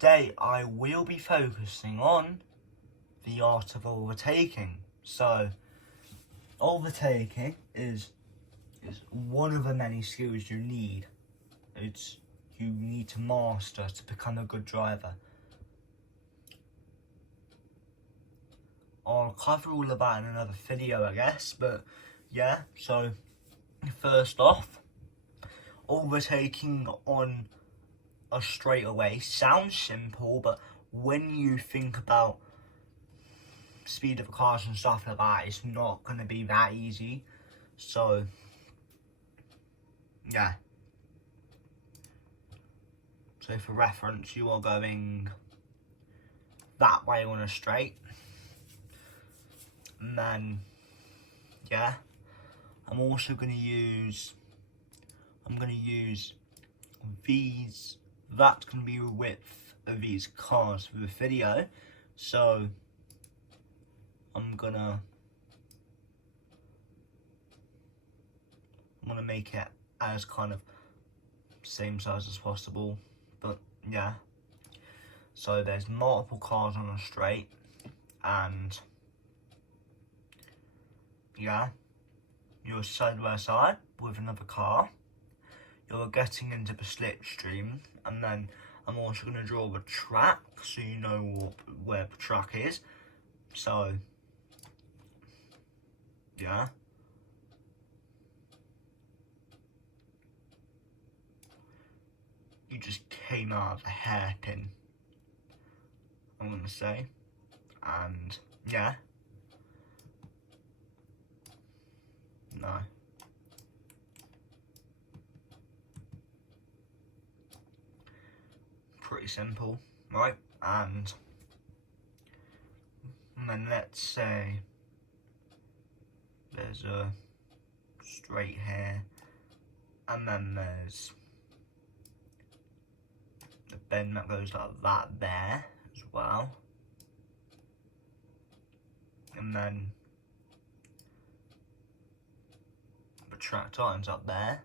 today I will be focusing on the art of overtaking. So, overtaking is one of the many skills you need. You need to master to become a good driver. I'll cover all of that in another video, I guess, but yeah, so first off, overtaking on a straightaway sounds simple, but when you think about speed of cars and stuff like that, it's not going to be that easy. So yeah, so for reference, you are going that way on a straight, and then yeah, I'm also going to use these, that's going to be the width of these cars for the video, so I'm gonna make it as kind of same size as possible, but yeah, so there's multiple cars on a straight, and yeah, you're side by side with another car. You're getting into the slipstream, and then I'm also going to draw the track so you know where the track is. So yeah, you just came out of a hairpin, I'm going to say, and yeah, no. Pretty simple, right? And then let's say there's a straight here, and then there's the bend that goes like that there as well, and then the track tightens up there.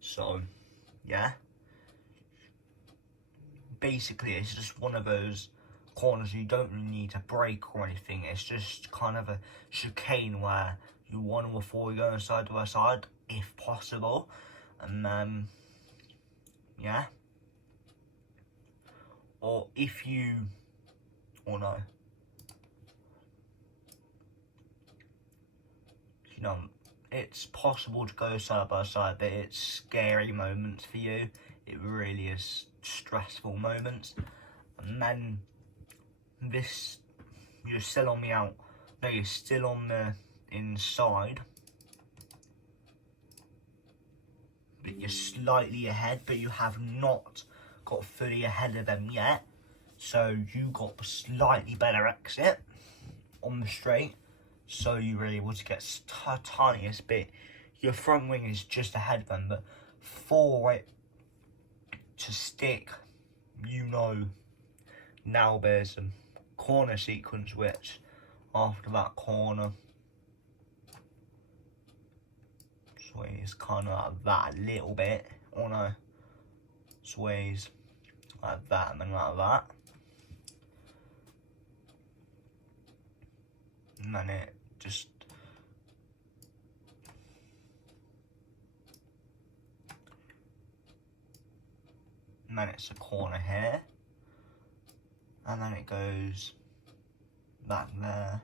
So yeah, basically it's just one of those corners you don't really need to brake or anything. It's just kind of a chicane where you want to avoid going side by side if possible, and then yeah, or if you, or no, you know, it's possible to go side by side, but it's scary moments for you. It really is stressful moments. And then this, you're still on the you're still on the inside, but you're slightly ahead, but you have not got fully ahead of them yet. So you got a slightly better exit on the straight, so you were able to get tiniest bit. Your front wing is just ahead of them, but for it to stick, you know, now there's a corner sequence, which after that corner sways kind of like that a little bit, or no, sways like that and then like that, and then it just and then it's a corner here, and then it goes back there,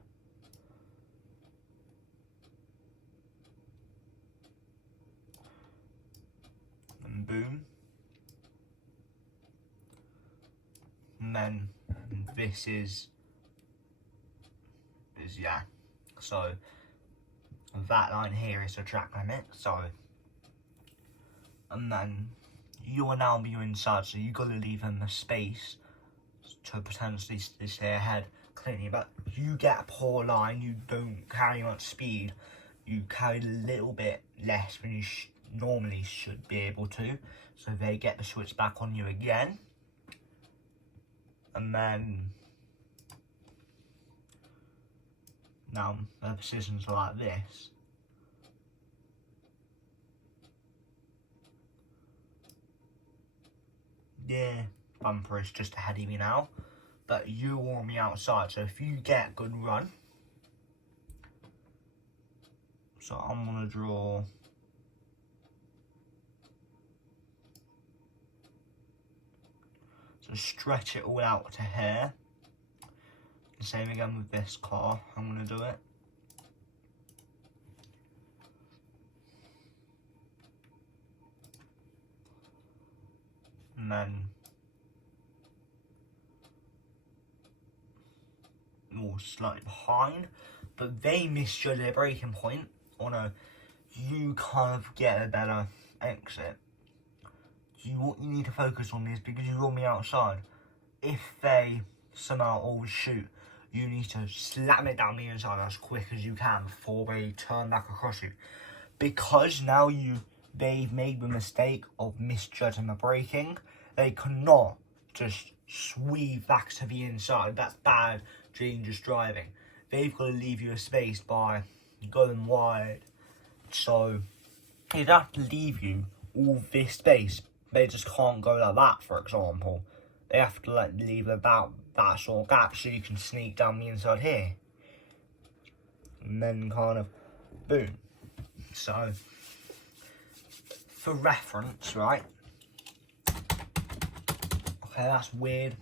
and boom, and then this is yeah, so that line here is the track limit, so, and then you will now be inside, so you've got to leave them the space to potentially stay ahead cleanly, but you get a poor line, you don't carry much speed, you carry a little bit less than you normally should be able to, so they get the switch back on you again, and then now the positions are like this. rear bumper is just ahead of me now, but you're on the outside. So if you get good run, so I'm gonna draw. So stretch it all out to here. The same again with this car. I'm gonna do it. And then more slightly behind, but they misjudge their braking point. Or no, you kind of get a better exit. What you need to focus on is, because you're on the outside, if they somehow overshoot, you need to slam it down the inside as quick as you can before they turn back across you. Because now they've made the mistake of misjudging the braking, they cannot just sweep back to the inside. That's bad, dangerous driving. They've got to leave you a space by going wide. So they'd have to leave you all this space. They just can't go like that, for example. They have to leave about that sort of gap so you can sneak down the inside here. And then kind of boom. So for reference, right? Okay, that's weird.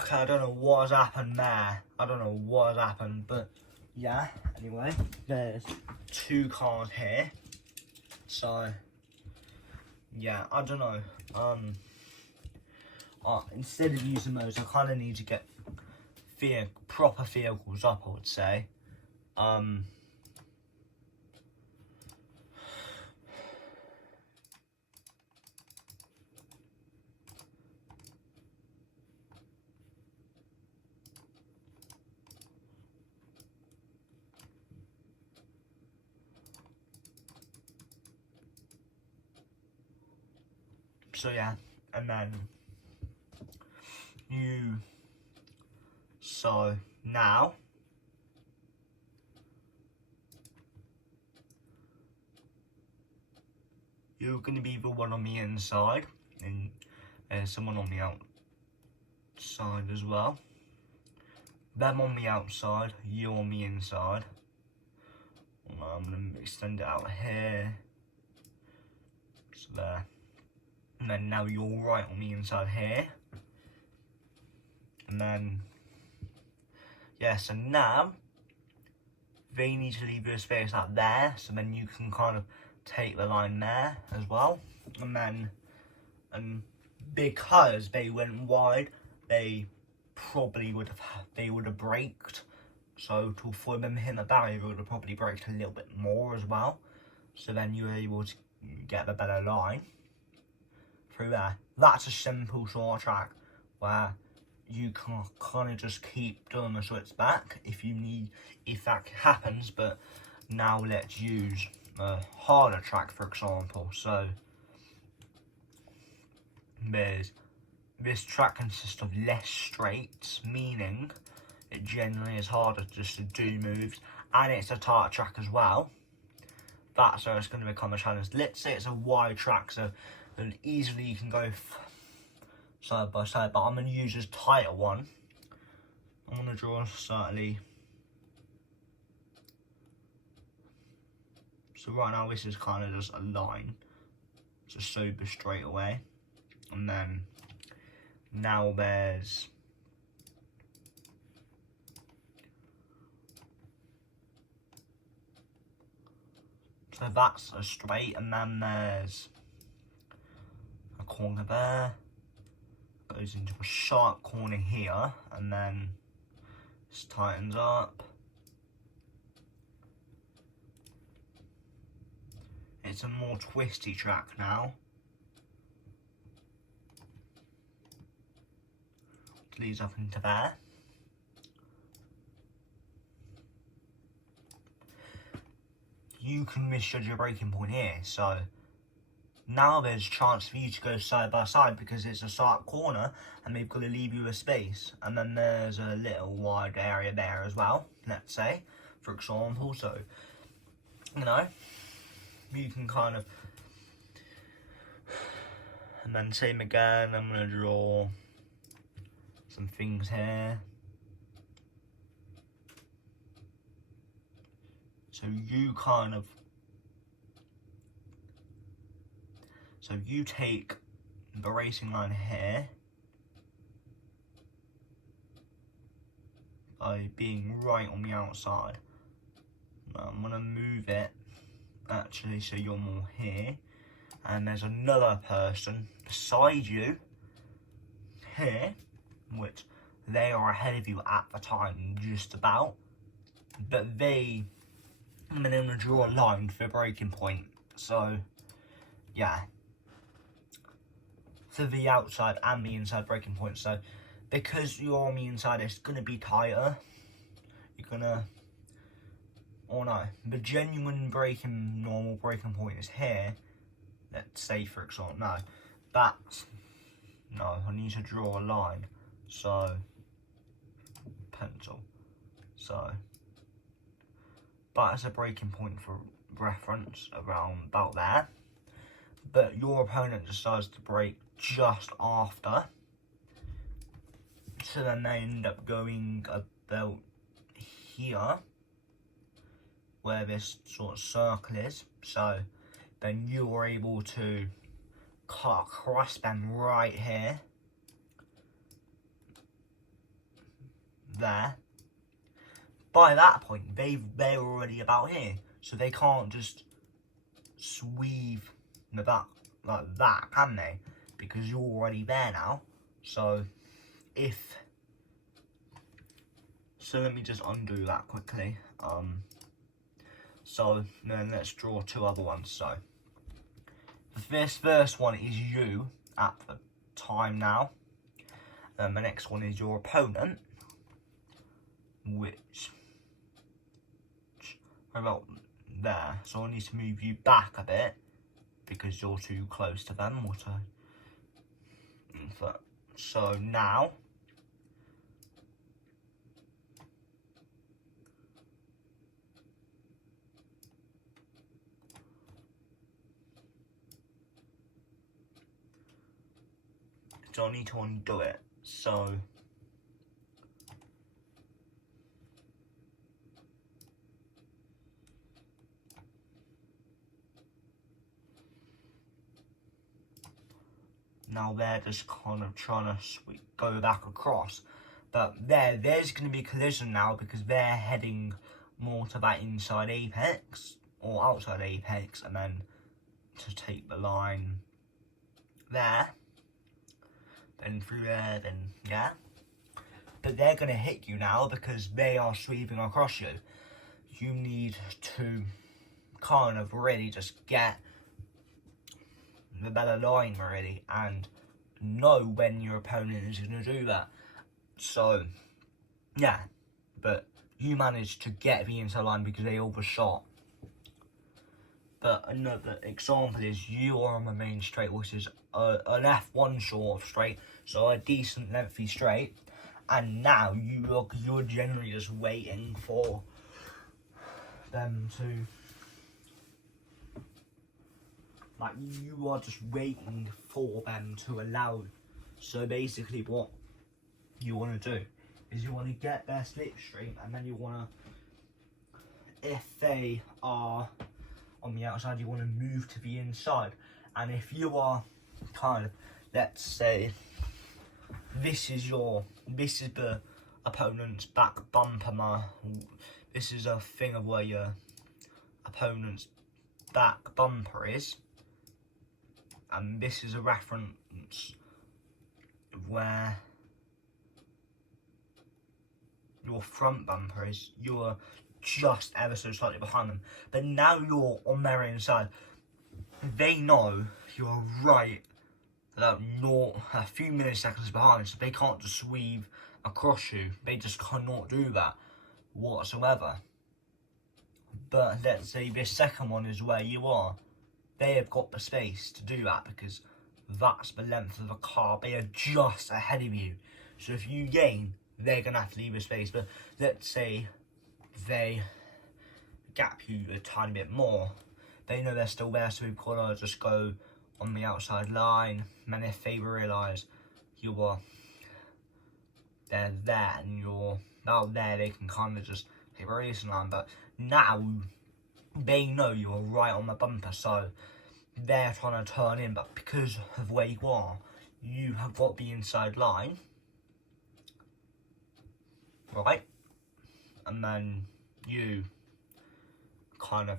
Okay, I don't know what has happened there. I don't know what has happened, but yeah, anyway, there's 2 cars here. So yeah, I don't know. Instead of using those, I kind of need to get proper vehicles up, I would say. So yeah, and then so now you're going to be the one on the inside, and there's someone on the outside as well. Them on the outside, you on the inside. I'm going to extend it out here, so there. And then now you're right on the inside here. And then, yeah, so now they need to leave you a space out there, so then you can kind of take the line there as well. And because they went wide, they probably would have braked. So to avoid them hitting the barrier, they would have probably braked a little bit more as well. So then you were able to get the better line through there. That's a simple short track where you can kind of just keep doing the switch back if that happens. But now let's use a harder track, for example. So this track consists of less straights, meaning it generally is harder just to do moves, and it's a tighter track as well. That's where it's going to become a challenge. Let's say it's a wide track, so then easily you can go side by side, but I'm going to use this tighter one. I'm going to draw slightly. So right now this is kind of just a line, just super straight away. And then now there's so that's a straight, and then there's a corner there, goes into a sharp corner here, and then this tightens up. It's a more twisty track now. It leads up into there. You can misjudge your braking point here, so now there's a chance for you to go side by side because it's a sharp corner and they've got to leave you a space. And then there's a little wide area there as well, let's say, for example. So, you know, you can kind of, And then same again, I'm going to draw some things here. So you take the racing line here by being right on the outside. Now I'm going to move it actually so you're more here. And there's another person beside you here, which they are ahead of you at the time, just about. But I'm going to draw a line for the breaking point. So, yeah. For the outside and the inside breaking point. So, because you're on the inside, it's going to be tighter. You're going to... Oh no, the genuine normal breaking point is here. Let's say, for example, no, I need to draw a line, so, pencil, so, that's a breaking point for reference around about there, but your opponent decides to break just after, so then they end up going about here, where this sort of circle is, so, then you are able to cut across them right here, there. By that point, they're already about here, so they can't just sweep the back like that, can they? Because you're already there now. So let me just undo that quickly. So then let's draw two other ones. So this first one is you at the time now. And the next one is your opponent, which about there. So I need to move you back a bit because you're too close to them. So now I need to undo it. So now they're just kind of trying to go back across. But there's going to be a collision now because they're heading more to that inside apex or outside apex, and then to take the line there, then through there, then yeah. But they're going to hit you now because they are sweeping across you. You need to kind of really just get the better line really and know when your opponent is going to do that. So yeah, but you managed to get the inside line because they overshot. But another example is you are on the main straight, which is an F1 sort of straight, so a decent lengthy straight, and now you're generally just waiting for them to, like, you are just waiting for them to allow. So basically what you want to do is you want to get their slipstream, and then you want to, if they are on the outside, you want to move to the inside. And if you are kind of, let's say, this is the opponent's back bumper. This is a thing of where your opponent's back bumper is, and this is a reference of where your front bumper is. You're just ever so slightly behind them, but now you're on their inside. They know you're right about a few milliseconds behind, so they can't just weave across you. They just cannot do that whatsoever. But let's say this second one is where you are. They have got the space to do that because that's the length of the car. They are just ahead of you. So if you gain, they're going to have to leave a space. But let's say they gap you a tiny bit more. They know they're still there, so we've got to just go on the outside line, and then if they realise they're there and you're out there, they can kind of just take a racing line. But now they know you're right on the bumper, so they're trying to turn in, but because of where you are, you have got the inside line, right? And then you kind of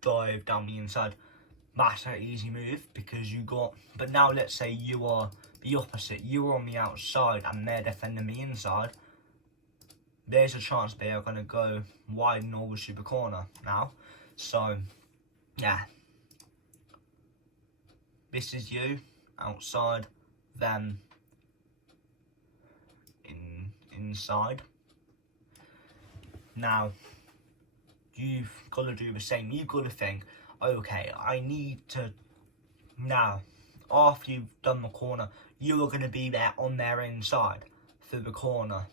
dive down the inside. That's an easy move because you got, but now let's say you are the opposite, you're on the outside and they're defending the inside. There's a chance they are going to go wide and overshoot the corner now. So, yeah. This is you outside, them inside. Now, you've got to do the same. You've got to think, okay, I need to, now, after you've done the corner, you are going to be there on their inside through the corner.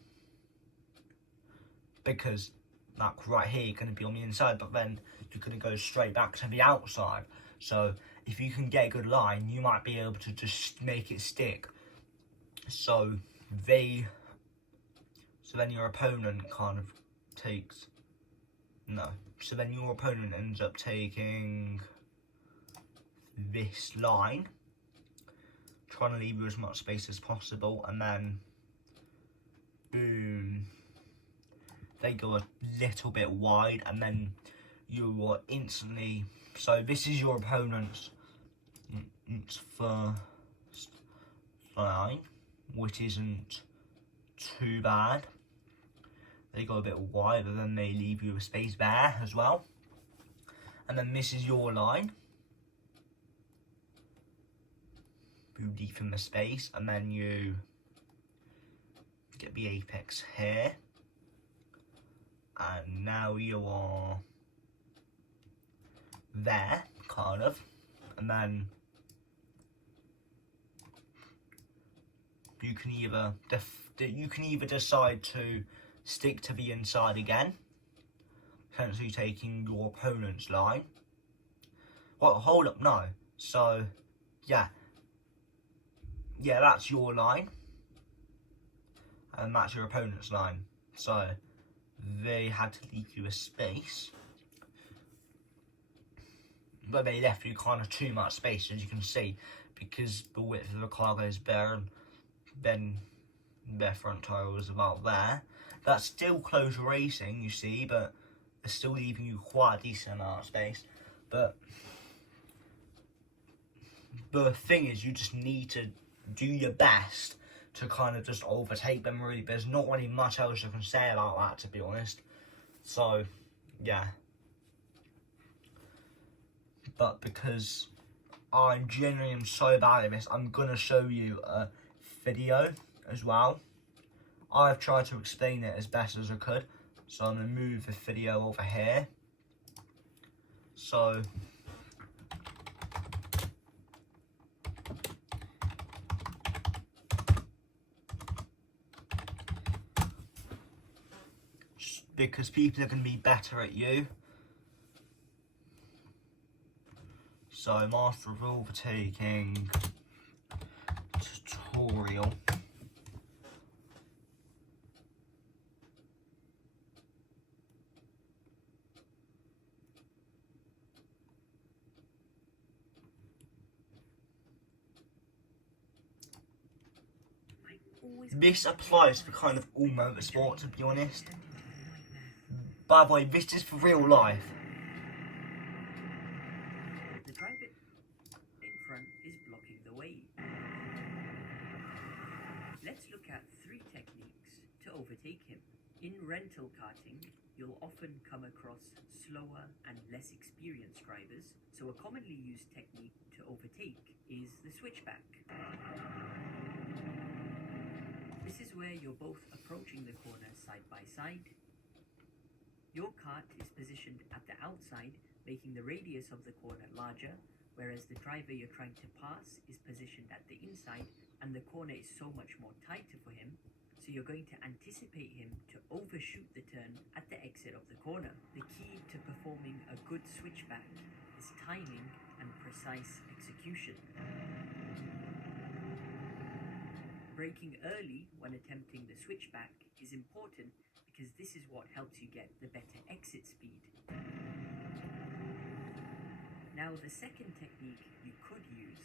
Because, like right here, you're going to be on the inside, but then you're going to go straight back to the outside. So, if you can get a good line, you might be able to just make it stick. So then your opponent kind of takes, no. So then your opponent ends up taking this line, trying to leave you as much space as possible, and then boom, they go a little bit wide, and then you are instantly, so this is your opponent's first line, which isn't too bad. They go a bit wide, but then they leave you a space there as well. And then this is your line. You deepen the space, and then you get the apex here. And now you are there, kind of. And then you can either decide to stick to the inside again, essentially taking your opponent's line. Well, hold up, no. So, yeah, that's your line, and that's your opponent's line. So they had to leave you a space, but they left you kind of too much space, as you can see, because the width of the car goes there, and then their front tyre was about there. That's still close racing, you see, but they're still leaving you quite a decent amount of space. But the thing is, you just need to do your best to kind of just overtake them, really. There's not really much else I can say about that, to be honest. So, yeah. But because I genuinely am so bad at this, I'm going to show you a video as well. I've tried to explain it as best as I could. So I'm going to move the video over here. So, because people are going to be better at you. So, Master of Overtaking tutorial. This applies for kind of all motorsport, to be honest. By the way, this is for real life. The driver in front is blocking the way. Let's look at 3 techniques to overtake him. In rental karting, you'll often come across slower and less experienced drivers, so a commonly used technique to overtake is the switchback. This is where you're both approaching the corner side by side. Your kart is positioned at the outside, making the radius of the corner larger, whereas the driver you're trying to pass is positioned at the inside, and the corner is so much more tighter for him, So you're going to anticipate him to overshoot the turn at the exit of the corner. The key to performing a good switchback is timing and precise execution. Braking early when attempting the switchback is important because this is what helps you get the better exit speed. Now the second technique you could use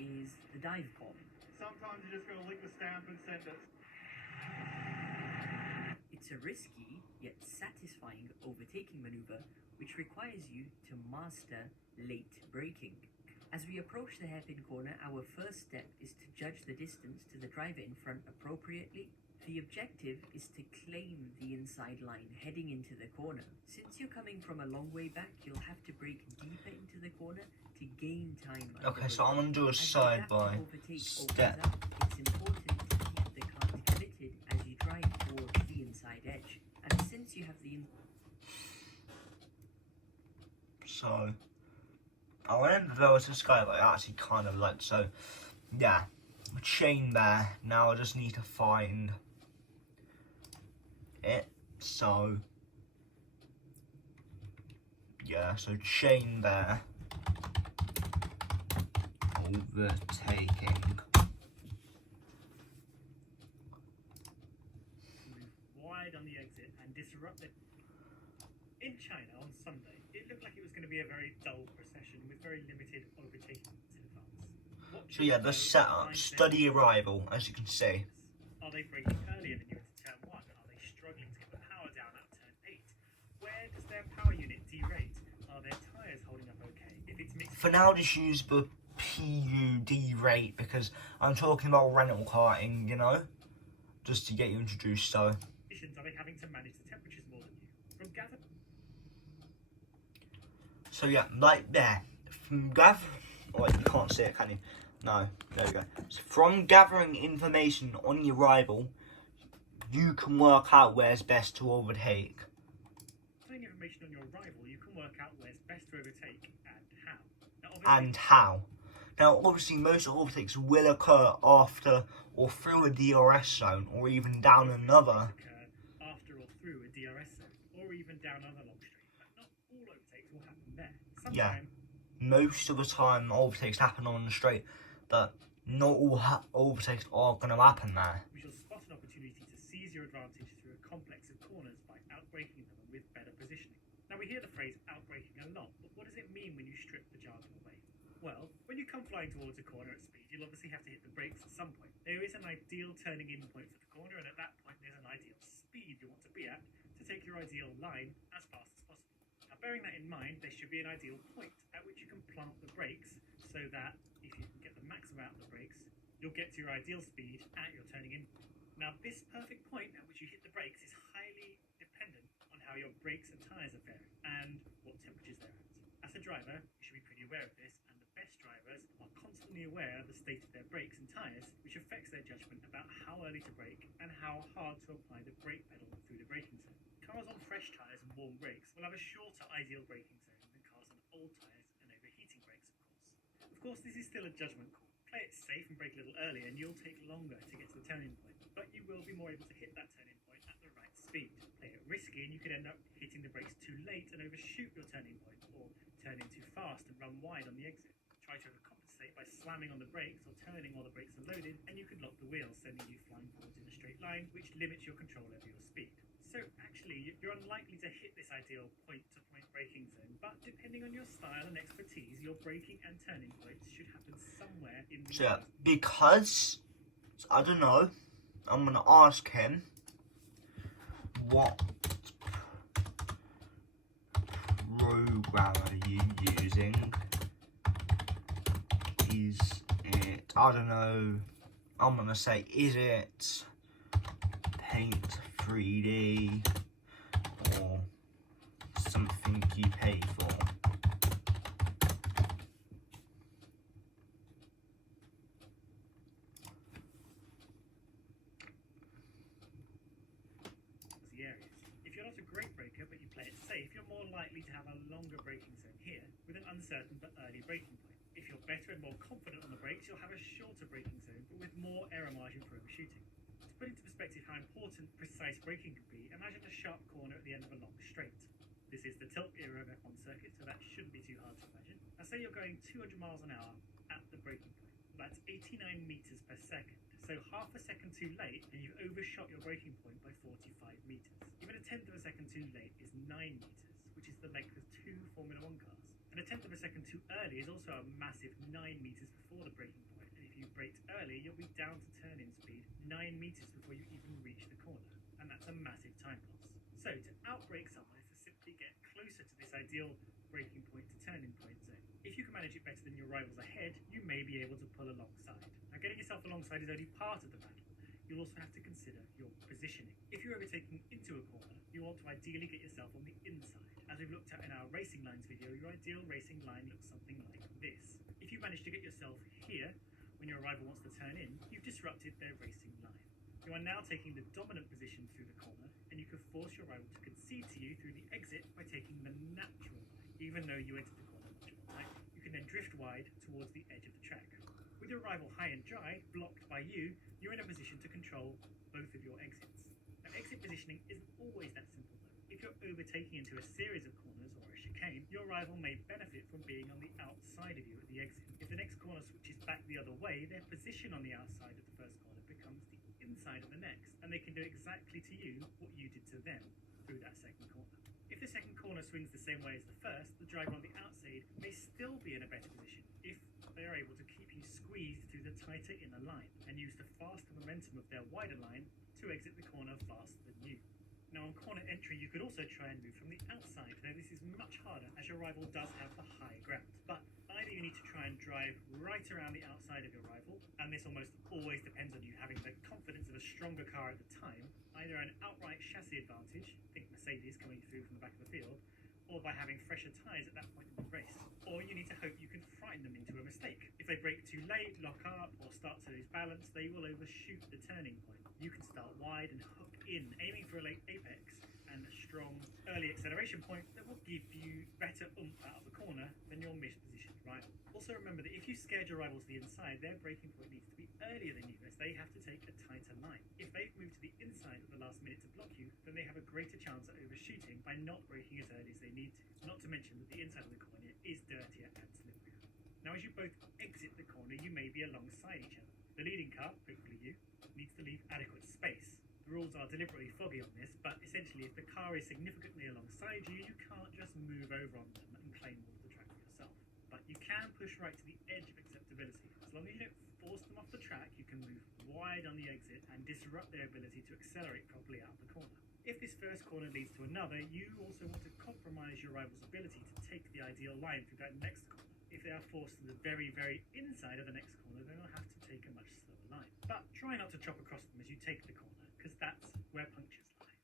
is the dive bomb. Sometimes you just gotta lick the stamp and send it. It's a risky yet satisfying overtaking maneuver which requires you to master late braking. As we approach the hairpin corner, our first step is to judge the distance to the driver in front appropriately. The objective is to claim the inside line heading into the corner. Since you're coming from a long way back, you'll have to brake deeper into the corner to gain time. Okay, so I'm going to do a side by step. It's important to keep the car committed as you drive towards the inside edge. And since you have the So I went in there was this guy that I actually kind of liked. So yeah, chain there. Now I just need to find it. So yeah, so chain there. Overtaking. Move wide on the exit and disrupt it. In China on Sunday, it looked like it was going to be a very dull procession with very limited overtaking in advance. So yeah, the setup, study arrival, as you can see. Are they braking earlier than you into turn 1? Are they struggling to get the power down at turn 8? Where does their power unit derate? Are their tyres holding up okay? If it's mixed For now, just use the PUD rate because I'm talking about rental karting, you know, just to get you introduced. So conditions, are they having to manage the temperatures more than you? From gather. So yeah, like there, from gather. Oh, wait, you can't see it, can you? No, there we go. So from gathering information on your rival, you can work out where's best to overtake. Finding information on your rival, you can work out where's best to overtake and how. And how. Now, obviously, most overtakes will occur after or through a DRS zone, or even down another. Occur after or through a DRS zone, or even down another long straight. But not all overtakes will happen there. Yeah, most of the time overtakes happen on the straight, but not all overtakes are going to happen there. We shall spot an opportunity to seize your advantage through a complex of corners by outbraking them with better positioning. Now we hear the phrase outbraking a lot, but what does it mean when you strip the jargon away? Well, when you come flying towards a corner at speed, you'll obviously have to hit the brakes at some point. There is an ideal turning in point for the corner, and at that point there's an ideal speed you want to be at to take your ideal line as fast as possible. Now bearing that in mind, there should be an ideal point at which you can plant the brakes so that if you can get the maximum out of the brakes, you'll get to your ideal speed at your turning in point. Now this perfect point at which you hit the brakes is highly dependent on how your brakes and tyres are faring and what temperatures they're at. As a driver, you should be pretty aware of this, and the best drivers are constantly aware of the state of their brakes and tyres, which affects their judgment about how early to brake and how hard to apply the brake pedal through the braking zone. Cars on fresh tyres and warm brakes will have a shorter ideal braking zone than cars on old tyres and overheating brakes, of course. Of course, this is still a judgment call. Play it safe and brake a little earlier and you'll take longer to get to the turning point, but you will be more able to hit that turning point at the right speed. Play it risky and you could end up hitting the brakes too late and overshoot your turning point, or turn in too fast and run wide on the exit. Try to overcompensate by slamming on the brakes or turning while the brakes are loaded, and you could lock the wheels, sending you flying forwards in a straight line, which limits your control over your speed. So actually, you're unlikely to hit this ideal point-to-point braking zone, but depending on your style and expertise, your braking and turning points should happen somewhere in the... So yeah, because, I don't know, I'm going to ask him what program are you using? Is it, I don't know, I'm going to say, is it Paint 3D or something you pay for? Areas. If you're not a great braker but you play it safe, you're more likely to have a longer braking zone here with an uncertain but early braking point. If you're better and more confident on the brakes, you'll have a shorter braking zone but with more error margin for overshooting. To put into perspective how important precise braking can be, imagine a sharp corner at the end of a long straight. This is the tilt era of F1 circuit, so that shouldn't be too hard to imagine. Now say you're going 200 miles an hour at the braking point. Well, that's 89 meters per second. So half a second too late and you've overshot your braking point by 45 meters. Even a tenth of a second too late is 9 meters, which is the length of 2 Formula 1 cars. And a tenth of a second too early is also a massive 9 meters before the braking point. And if you braked early, you'll be down to turn-in speed 9 meters before you even reach the corner. And that's a massive time loss. So to outbrake someone is to simply get closer to this ideal braking point to turn-in point zone. If you can manage it better than your rivals ahead, you may be able to pull alongside. Now getting yourself alongside is only part of the battle. You'll also have to consider your positioning. If you're overtaking into a corner, you want to ideally get yourself on the inside. As we've looked at in our racing lines video, your ideal racing line looks something like this. If you manage to get yourself here when your rival wants to turn in, you've disrupted their racing line. You are now taking the dominant position through the corner, and you can force your rival to concede to you through the exit by taking the natural line, even though you entered the corner much more lightly. You can then drift wide towards the edge of the track. With your rival high and dry, blocked by you, you're in a position to control both of your exits. Now, exit positioning isn't always that simple though. If you're overtaking into a series of corners or a chicane, your rival may benefit from being on the outside of you at the exit. If the next corner switches back the other way, their position on the outside of the first corner becomes the inside of the next, and they can do exactly to you what you did to them through that second corner. If the second corner swings the same way as the first, the driver on the outside may still be in a better position if they are able to keep you squeezed through the tighter inner line and use the faster momentum of their wider line to exit the corner faster than you. Now on corner entry you could also try and move from the outside, though this is much harder as your rival does have the high ground. But either you need to try and drive right around the outside of your rival, and this almost always depends on you having the confidence of a stronger car at the time, either an outright chassis advantage, think Mercedes coming through from the back of the field, or by having fresher tyres at that point in the race. Or you need to hope you can frighten them into a mistake. If they brake too late, lock up, or start to lose balance, they will overshoot the turning point. You can start wide and hook in, aiming for a late apex and a strong early acceleration point that will give you better oomph out of the corner than your mispositioned rival. Also remember that if you scared your rival to the inside, their braking point needs to be earlier than you, as they have to take a tighter line. If they've moved to the inside at the last minute to block you, then they have a greater chance at overshooting by not braking as early as they need to. Not to mention that the inside of the corner is dirtier and slipperier. Now as you both exit the corner, you may be alongside each other. The leading car, hopefully you, needs to leave adequate space. The rules are deliberately foggy on this, but essentially if the car is significantly alongside you, you can't just move over on them and claim all of the track for yourself. But you can push right to the edge of acceptability. As long as you don't force them off the track, you can move wide on the exit and disrupt their ability to accelerate properly out of the corner. If this first corner leads to another, you also want to compromise your rival's ability to take the ideal line through that next corner. If they are forced to the very, very inside of the next corner, then they'll have to take a much slower line. But try not to chop across them as you take the corner, because that's where punctures lie.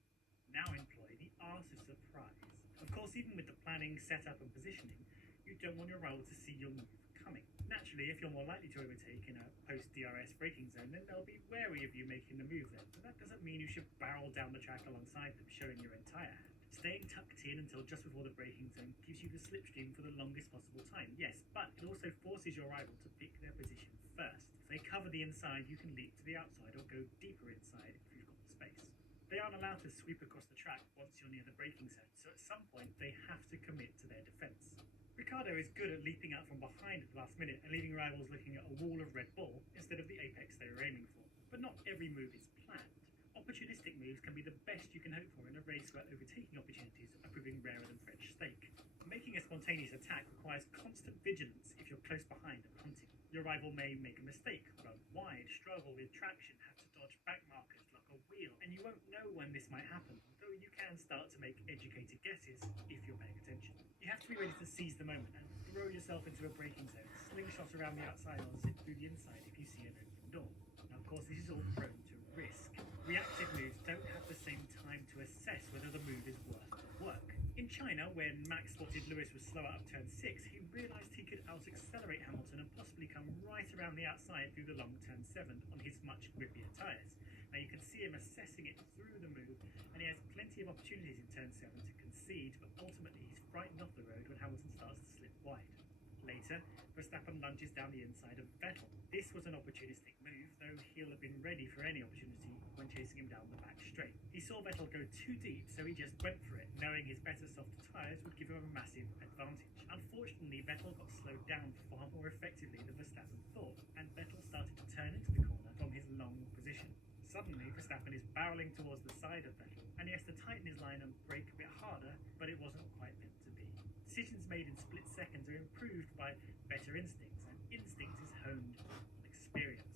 Now employ the art of surprise. Of course, even with the planning, setup and positioning, you don't want your rival to see your move coming. Naturally, if you're more likely to overtake in a post-DRS braking zone, then they'll be wary of you making the move then. But that doesn't mean you should barrel down the track alongside them, showing your entire hand. Staying tucked in until just before the braking zone gives you the slipstream for the longest possible time, yes, but it also forces your rival to pick their position first. If they cover the inside, you can leap to the outside or go deeper inside if you've got the space. They aren't allowed to sweep across the track once you're near the braking zone, so at some point they have to commit to their defence. Ricciardo is good at leaping out from behind at the last minute and leaving rivals looking at a wall of Red Bull instead of the apex they were aiming for. But not every move is planned. Opportunistic moves can be the best you can hope for in a race where overtaking opportunities are proving rarer than French steak. Making a spontaneous attack requires constant vigilance if you're close behind and hunting. Your rival may make a mistake, run wide, struggle with traction, have to dodge back markers, lock a wheel, and you won't know when this might happen, though you can start to make educated guesses if you're paying attention. You have to be ready to seize the moment and throw yourself into a braking zone, slingshot around the outside or zip through the inside if you see an open door. Now of course this is all prone to risk. Reactive moves don't have the same time to assess whether the move is worth the work. In China, when Max spotted Lewis was slow out of turn 6, he realised he could out-accelerate Hamilton and possibly come right around the outside through the long turn 7 on his much grippier tyres. Now you can see him assessing it through the move, and he has plenty of opportunities in turn 7 to concede, but ultimately he's frightened off the road when Hamilton starts to slip wide. Later, Verstappen lunges down the inside of Vettel. This was an opportunistic move, though he'll have been ready for any opportunity when chasing him down the back straight. He saw Vettel go too deep, so he just went for it, knowing his better softer tyres would give him a massive advantage. Unfortunately, Vettel got slowed down far more effectively than Verstappen thought, and Vettel started to turn into the corner from his long position. Suddenly, Verstappen is barreling towards the side of Vettel, and he has to tighten his line and brake a bit harder, but it wasn't quite meant to be. Decisions made in split seconds are improved by better instincts, and instinct is honed on experience.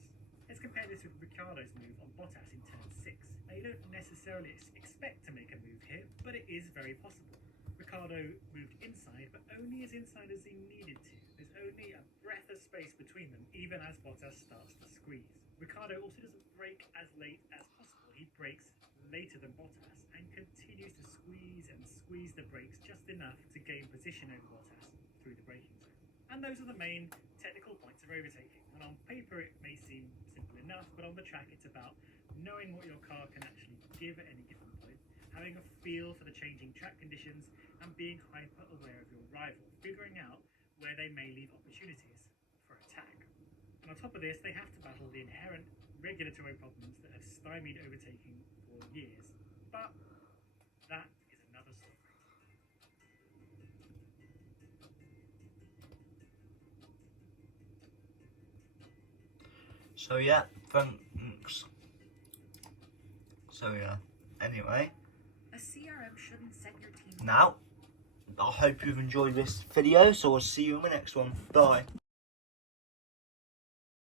Let's compare this with Ricciardo's move on Bottas in turn 6. Now, you don't necessarily expect to make a move here, but it is very possible. Ricciardo moved inside, but only as inside as he needed to. There's only a breath of space between them, even as Bottas starts to squeeze. Ricciardo also doesn't brake as late as possible. He brakes later than Bottas and continues to squeeze the brakes just enough to gain position over Bottas through the braking zone. And those are the main technical points of overtaking. And on paper it may seem simple enough, but on the track it's about knowing what your car can actually give at any given point, having a feel for the changing track conditions, and being hyper aware of your rival, figuring out where they may leave opportunities for attack. And on top of this, they have to battle the inherent regulatory problems that have stymied overtaking for years. But that is another story. So yeah, thanks. So yeah, anyway. A CRM shouldn't set your team. Now, I hope you've enjoyed this video, so I'll see you in the next one. Bye.